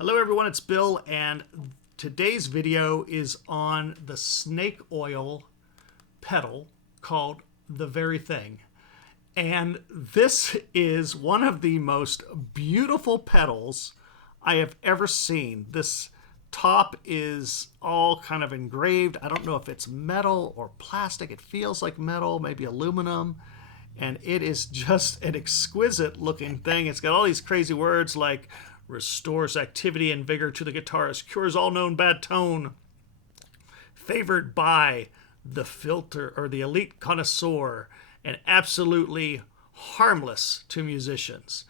Hello everyone, it's Bill, and today's video is on the snake oil pedal called The Very Thing. And this is one of the most beautiful pedals I have ever seen. This top is all kind of engraved. I don't know if it's metal or plastic. It feels like metal, maybe aluminum. And it is just an exquisite looking thing. It's got all these crazy words like restores activity and vigor to the guitarist, cures all known bad tone, favored by the filter or the elite connoisseur, and absolutely harmless to musicians.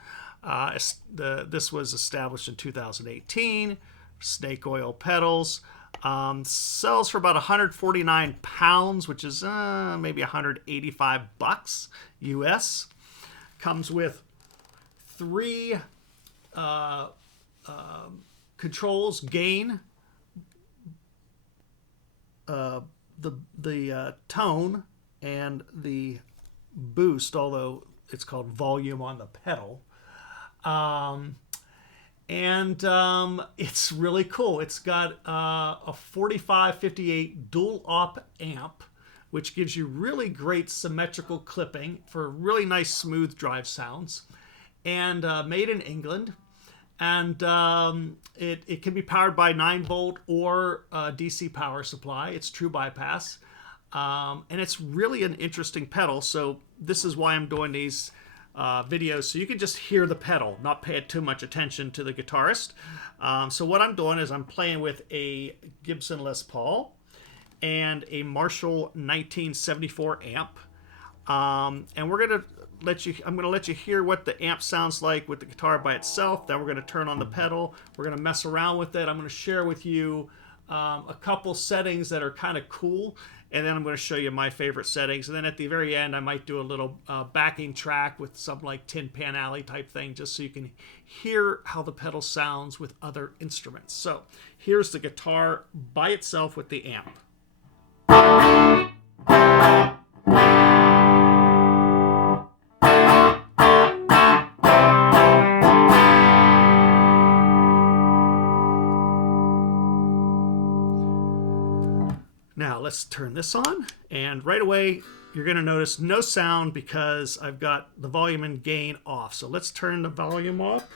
This was established in 2018. Snake oil pedals. Sells for about 149 pounds, which is maybe 185 bucks US. Comes with three controls: gain, the tone, and the boost, although it's called volume on the pedal. It's really cool. It's got a 4558 dual op amp, which gives you really great symmetrical clipping for really nice smooth drive sounds, and made in England. And it can be powered by 9-volt or DC power supply. It's true bypass. And it's really an interesting pedal. So this is why I'm doing these videos, so you can just hear the pedal, not pay too much attention to the guitarist. So what I'm doing is I'm playing with a Gibson Les Paul and a Marshall 1974 amp. And I'm gonna let you hear what the amp sounds like with the guitar by itself. Then we're gonna turn on the pedal. We're gonna mess around with it. I'm gonna share with you a couple settings that are kind of cool, and then I'm going to show you my favorite settings. And then at the very end, I might do a little backing track with some like Tin Pan Alley type thing, just so you can hear how the pedal sounds with other instruments. So here's the guitar by itself with the amp. Now let's turn this on, and right away you're going to notice no sound because I've got the volume and gain off. So let's turn the volume off.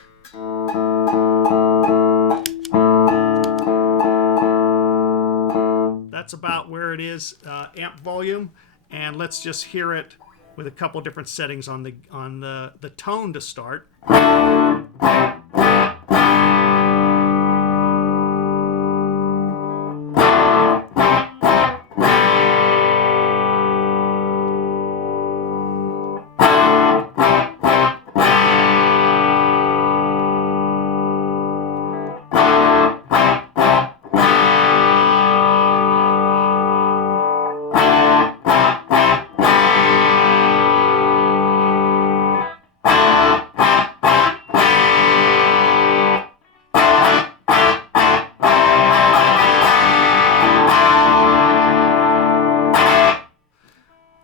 That's about where it is, amp volume, and let's just hear it with a couple different settings on the tone to start.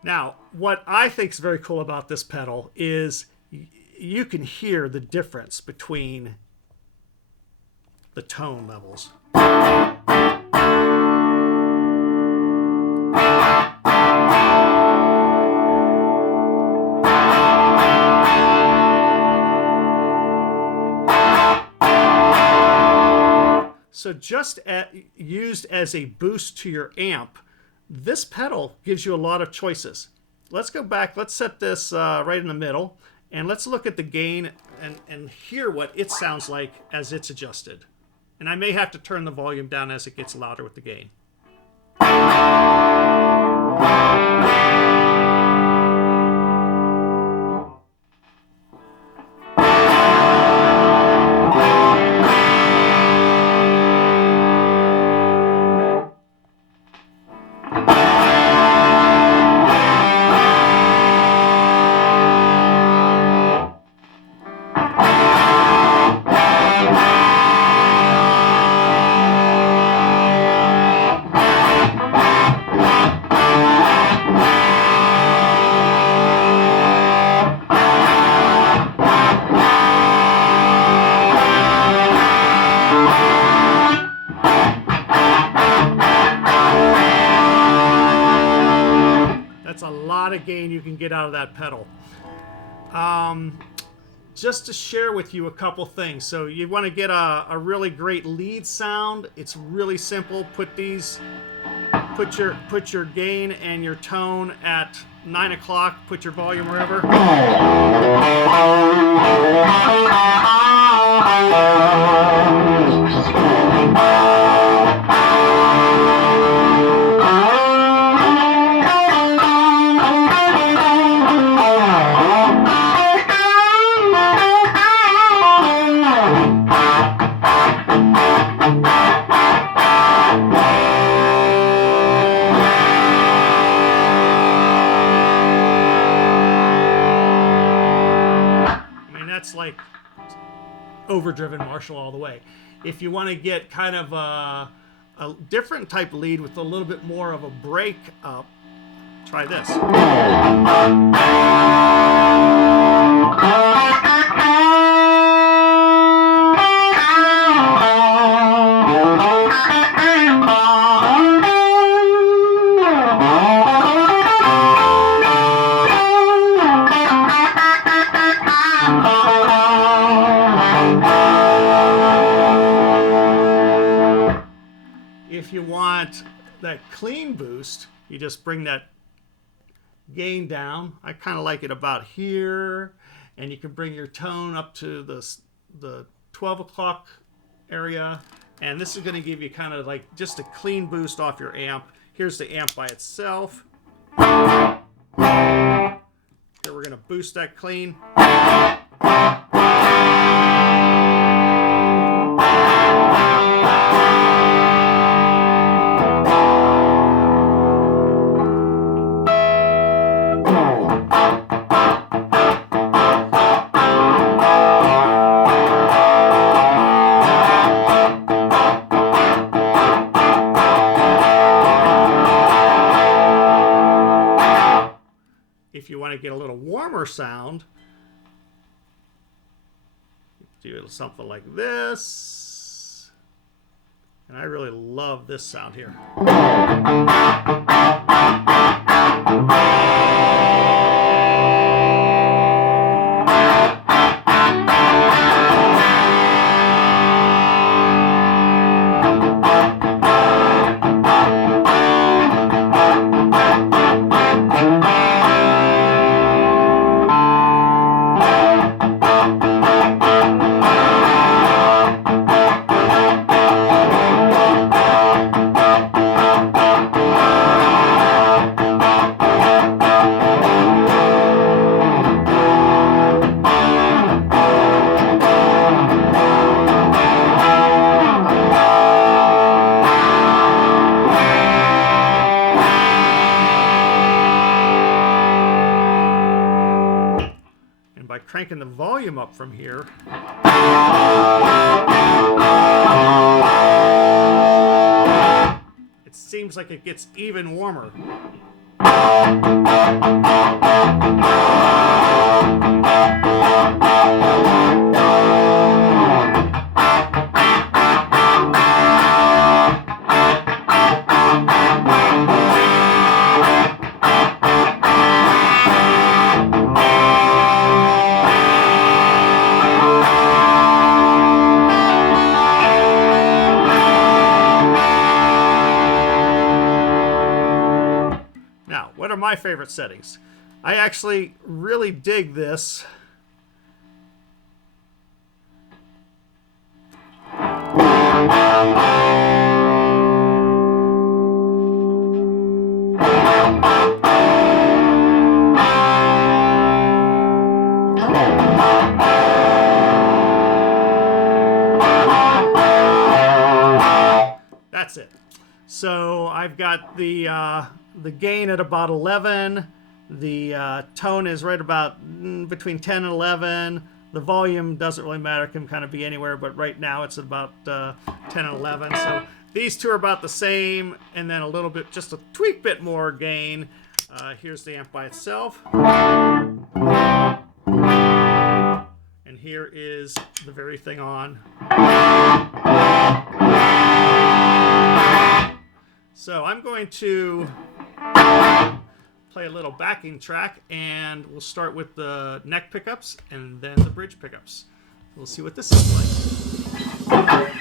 Now, what I think is very cool about this pedal is you can hear the difference between the tone levels. So just used as a boost to your amp, this pedal gives you a lot of choices. Let's go back. Let's set this right in the middle, and let's look at the gain and hear what it sounds like as it's adjusted. And I may have to turn the volume down as it gets louder with the gain. you can get out of that pedal. Just to share with you a couple things. So you want to get a really great lead sound. It's really simple. Put your gain and your tone at 9 o'clock. Put your volume wherever. That's like overdriven Marshall all the way. If you want to get kind of a different type of lead with a little bit more of a break up, try this. If you want that clean boost, you just bring that gain down. I kind of like it about here, and you can bring your tone up to the 12 o'clock area, and this is going to give you kind of like just a clean boost off your amp. Here's the amp by itself. Here we're going to boost that clean. If you want to get a little warmer sound, do something like this. And I really love this sound here. By cranking the volume up from here, it seems like it gets even warmer. What are my favorite settings? I actually really dig this. That's it. So I've got the gain at about 11. The tone is right about between 10 and 11. The volume doesn't really matter. It can kind of be anywhere, but right now it's about 10 and 11. So these two are about the same, and then a little bit, just a tweak bit more gain. Here's the amp by itself. And here is the very thing on. So I'm going to play a little backing track, and we'll start with the neck pickups and then the bridge pickups. We'll see what this sounds like.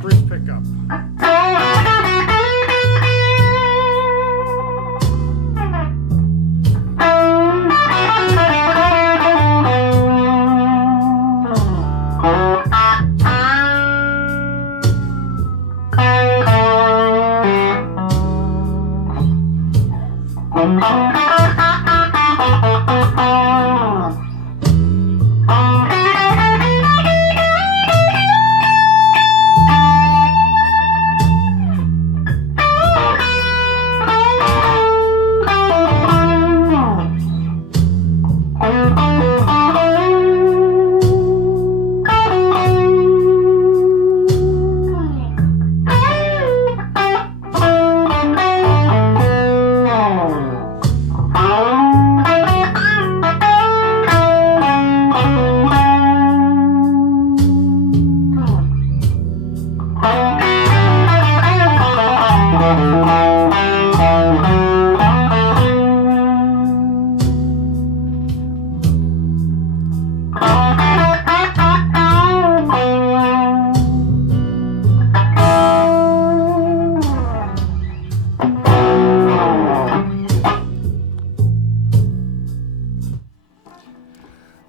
Bridge pickup.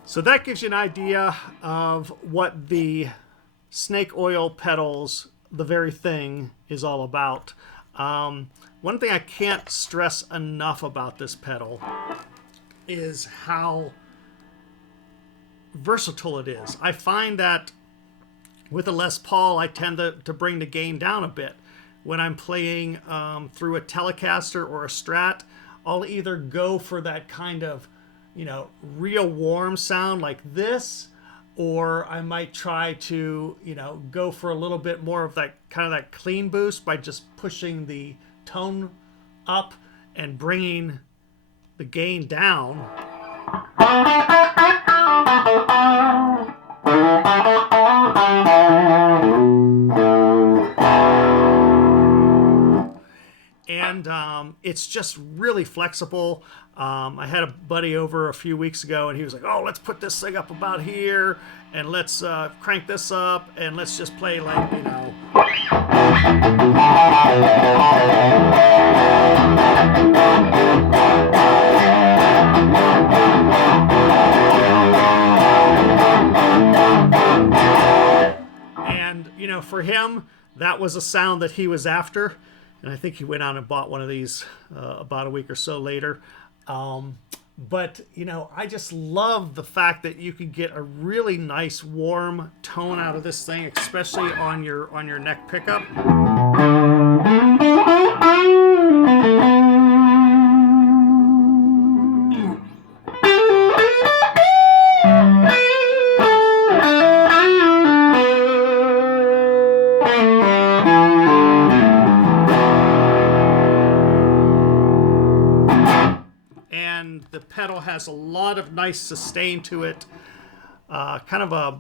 So that gives you an idea of what the snake oil pedals, the very thing, is all about. One thing I can't stress enough about this pedal is how versatile it is. I find that with a Les Paul, I tend to bring the gain down a bit. When I'm playing through a Telecaster or a Strat, I'll either go for that kind of, you know, real warm sound like this, or I might try to, you know, go for a little bit more of that kind of that clean boost by just pushing the tone up and bringing the gain down. And it's just really flexible. I had a buddy over a few weeks ago, and he was like, "Oh, let's put this thing up about here, and let's crank this up, and let's just play like, you know." And, you know, for him, that was a sound that he was after. And I think he went out and bought one of these about a week or so later. But, you know, I just love the fact that you can get a really nice warm tone out of this thing, especially on your neck pickup. And the pedal has a lot of nice sustain to it, kind of a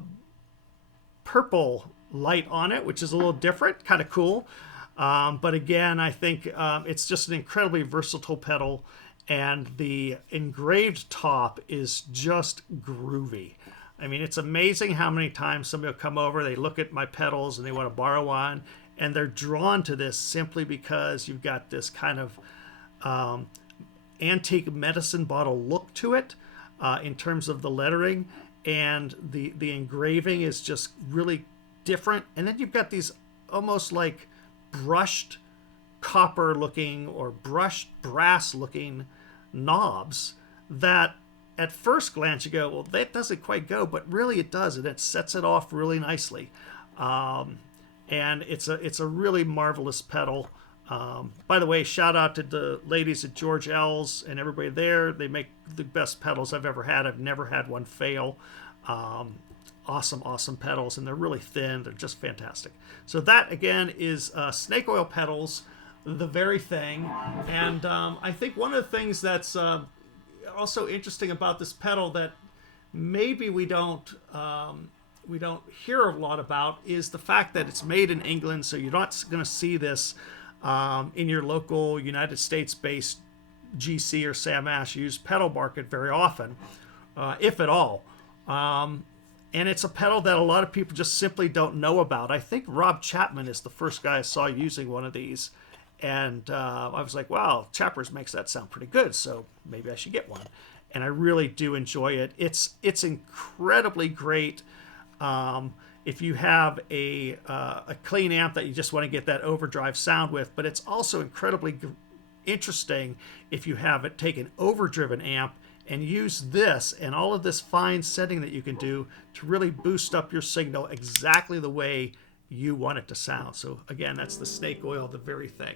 purple light on it, which is a little different, kind of cool. But again, I think it's just an incredibly versatile pedal, and the engraved top is just groovy. I mean, it's amazing how many times somebody will come over, they look at my pedals and they want to borrow one, and they're drawn to this simply because you've got this kind of antique medicine bottle look to it in terms of the lettering, and the engraving is just really different. And then you've got these almost like brushed copper looking or brushed brass looking knobs that at first glance you go, well, that doesn't quite go, but really it does, and it sets it off really nicely. And it's a really marvelous pedal. By the way, shout out to the ladies at George L's and everybody there. They make the best pedals I've ever had. I've never had one fail. Awesome pedals, and they're really thin. They're just fantastic. So that, again, is snake oil pedals, the very thing. And I think one of the things that's also interesting about this pedal that maybe we don't hear a lot about is the fact that it's made in England, so you're not going to see this in your local United States-based GC or Sam Ash used pedal market very often, if at all. And it's a pedal that a lot of people just simply don't know about. I think Rob Chapman is the first guy I saw using one of these, and I was like, wow, Chappers makes that sound pretty good, so maybe I should get one. And I really do enjoy it. It's incredibly great if you have a clean amp that you just want to get that overdrive sound with, but it's also incredibly interesting if you have it take an overdriven amp and use this and all of this fine setting that you can do to really boost up your signal exactly the way you want it to sound. So again, that's the snake oil, the very thing.